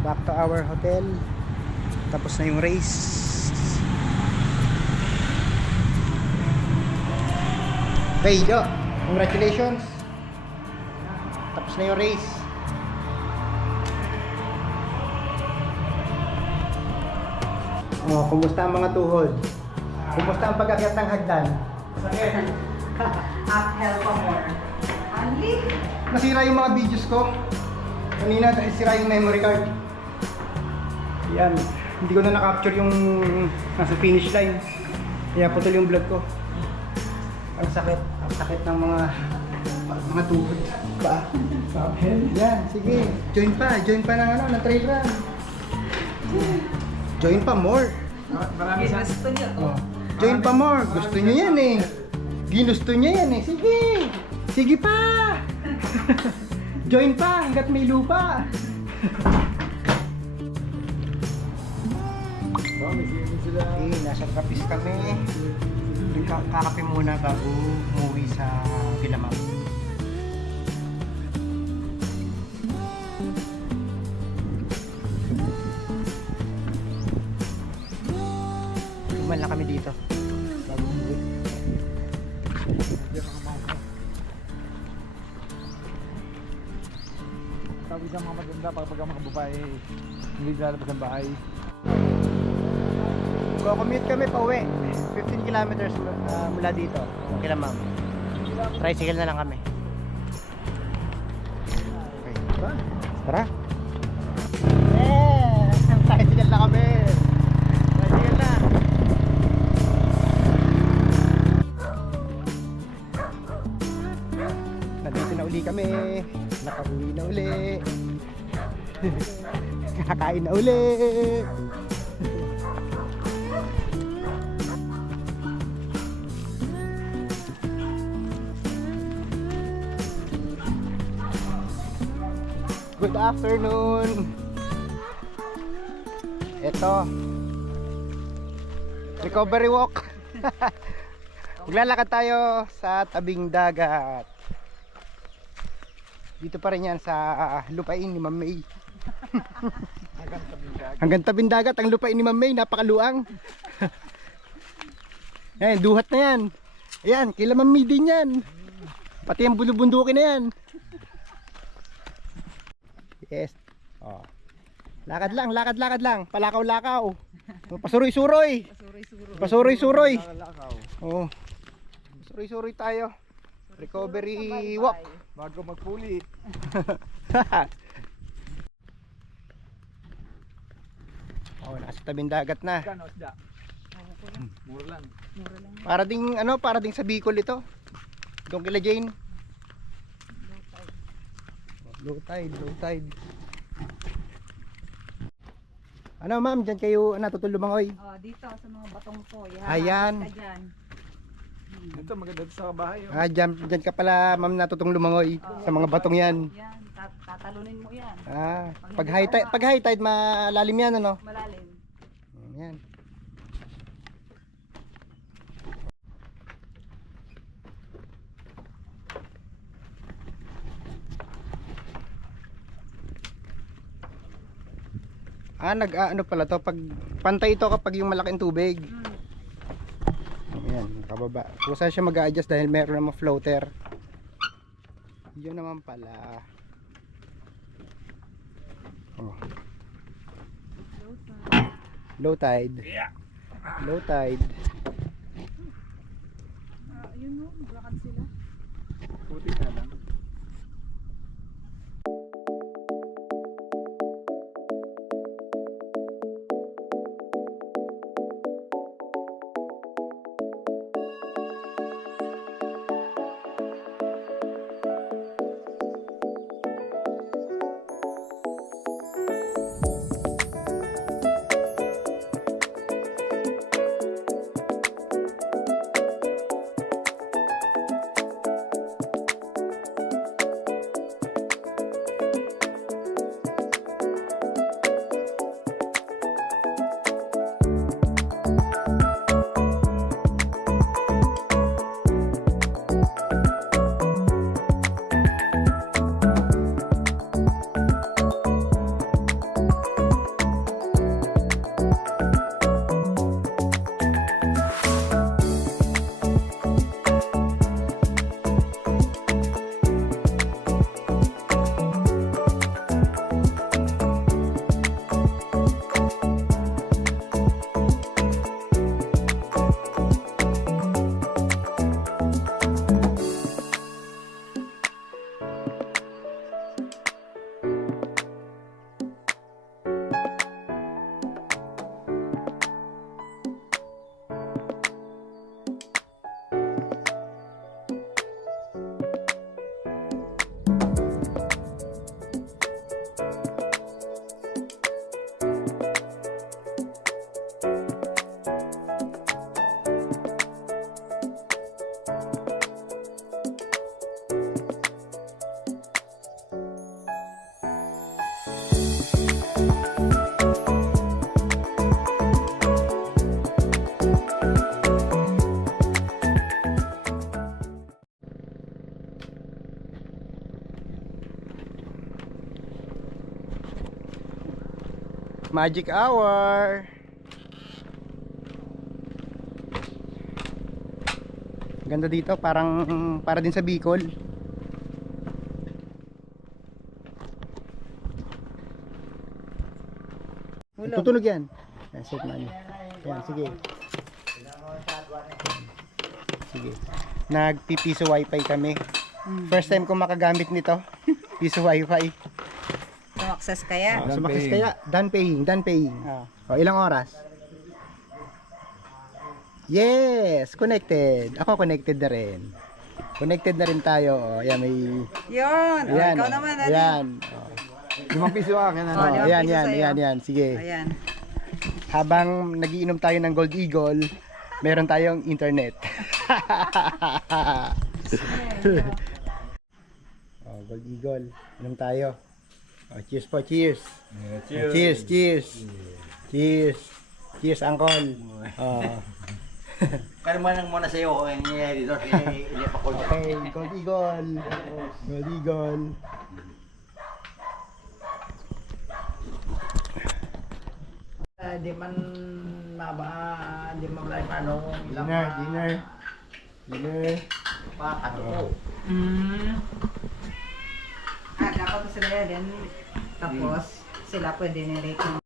Back to our hotel. Tapos na yung race. Okay, Jo, congratulations. Tapos na yung race. Oh, kumusta ang mga tuhod? Kumusta ang pag-akyat ng hagdan? Uphill pa more. Only? Nasira yung mga videos ko. Kanina dahil sira yung memory card. Yan, hindi ko na na-capture yung nasa finish line. Kaya putol yung vlog ko. Ang sakit ng mga tuhod. Ba? Yan, sige. Join pa ng ng trail run. Join pa more. Ginusto niyo to. Oh. Join pa more. Gusto niyo yan eh. Ginusto niya yan eh. Sige. Sige pa. Join pa hanggat may lupa. Okay, nasa kapis kami. Kakape muna bago umuwi sa Kilamang. Tumal na kami dito bago umuwi. Sabi sa mga maganda pag mga babae hindi lalabas ng bahay. Commute kami pa uwi. 15 kilometers mula dito kila ma'am. Tricycle na lang kami. Okay. Tara. Tricycle na kami. Tricycle na. Nandito na uli kami. Nakauwi na uli. Kakain na uli. Good afternoon. Ito. Recovery walk. Maglalakad tayo sa tabing dagat. Dito pa rin yan sa lupain ni Ma'am May. Hanggang tabing dagat ang lupain ni Ma'am May, napakaluang. Ayan, duhat na yan. Ayan, kila Ma'am May din yan. Pati ang bulubundukin na yan. Yes. Oh. Lakad lang. Palakaw-lakaw. Pasuroy-suroy. Pasuroy-suroy. Oh. Pasuroy-suroy tayo. Recovery walk. Bago magpuli. Oh, nasa tabing dagat na. Kano isda? Mura lang. Para ding sa Bicol ito. Doon kila Jane. Low tide. Ano ma'am, dyan kayo natutulog Lumangoy? Oh, dito sa mga batong to. Ayan. Ka dyan. Ito maganda sa bahay. Oh. Dyan ka pala ma'am natutulog Lumangoy sa mga batong yan. Yan, tatalunin mo yan. Pag high tide malalim yan ano? Malalim. Yan. Ano pala to, pag pantay ito kapag yung malaking tubig. Ayan, pababa. Kung saan siya mag-a-adjust dahil meron namang floater. Yun naman pala. Oh. Low tide. Low tide. Yun mo, lakad sila. Puti na lang. Magic hour. Ganda dito, para din sa Bicol. Tutunog yan. Yan, set money. Yan, sige. Sige. Nagpipiso wifi kami. First time ko makagamit nito. Piso wifi. Access kaya? Sumakis kaya, done paying. O, ilang oras? Yes, connected. Ako connected na rin. Connected na rin tayo. O, ayan, may... Yun! Ayan, ikaw o. naman, Ayan. O. 5 piso akin. O, Ano? limang ayan, piso yan, sa'yo. yan. Sige. Ayan. Habang nagiinom tayo ng Gold Eagle, meron tayong internet. Oh, Gold Eagle. Inom tayo. Oh, cheers po, cheers. Cheers, cheers. Cheers. Cheers, Uncle. Oh. Kalimanang muna sa'yo kung nangyayari dito. Ilip ako. Okay, Gold Eagle. Gold Eagle. Di man di man malay paano Dinner. pa katuko. Dapat sila yan. Tapos, sila pwede nirate